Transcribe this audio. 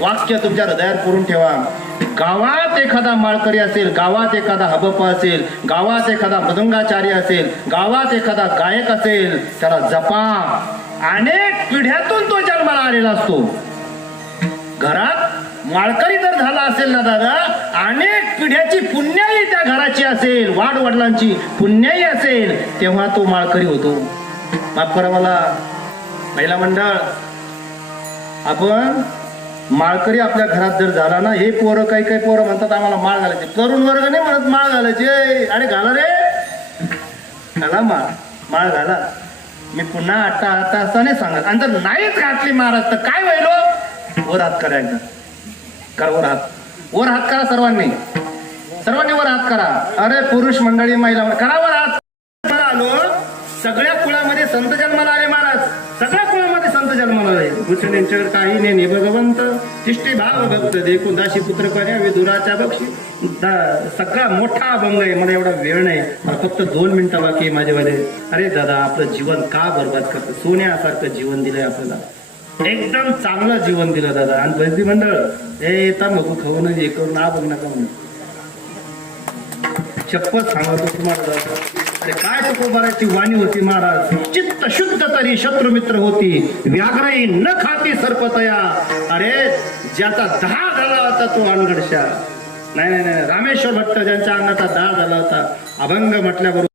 वाक्य तुमच्या हृदयात पुरून ठेवा. गावात एखादा माळकरी असेल, गावात एखादा हबप असेल, गावात एखादा मृदंगाचार्य असेल, गावात एखादा गायक असेल, त्याला जपा. अनेक पिढ्यातून तो जन्माला आलेला असतो. घरात माळकरी जर झाला असेल ना दादा, अनेक पिढ्याची पुण्याई त्या घराची असेल, वाडवडिलांची पुण्याई असेल, तेव्हा तो माळकरी होतो. माफ करा मला महिला मंडळ, आपण माळकरी आपल्या घरात जर झाला ना, हे पोरं काही काही पोरं म्हणतात आम्हाला माळ घालायचे, तरुण वर्ग नाही म्हणत माळ घालायचे. अरे घाला रे, घाला माळ घाला. मी पुन्हा आता असं नाही सांगत. आणि जर नाहीच घातली महाराज तर काय व्हायलो, वर हात करा. एकदा करा वर हात, वर हात करा सर्वांनी, सर्वांनी वर हात करा. अरे पुरुष मंडळी, महिला करा वर हात. आलो सगळ्या कुळामध्ये संत जन्माला आले महाराज, सगळ्या कुळामध्ये संत जन्माला आले. भूषण यांच्याकडे काही नाही भगवंत, तिष्ठी भाव भक्त देखून दाशी पुत्र पर्या विदुराच्या बक्षी. सगळा मोठा अभंग आहे, मला एवढा वेळ नाही, मला फक्त 2 मिनिटं बाकी आहे माझेवाले. अरे दादा, आपलं जीवन का बरबाद करतं? सोन्यासारखं जीवन दिलंय आपल्याला, एकदम चांगलं जीवन दिलं दादा. आणि भजनी मंडळ हे येता मग खाऊ नये, हे करू ना बघ नका म्हणून शपथ सांगतो तुम्हाला. अरे काय तुकोबाराची वाणी होती महाराज, चित्त शुद्ध तरी शत्रू मित्र होती, व्याघ्रही न खाती सर्पतया. अरे ज्याचा 10 झाला होता तो अनगडशा. नाही, रामेश्वर भट्ट ज्यांच्या अंगाचा 10 झाला होता, अभंग म्हटल्याबरोबर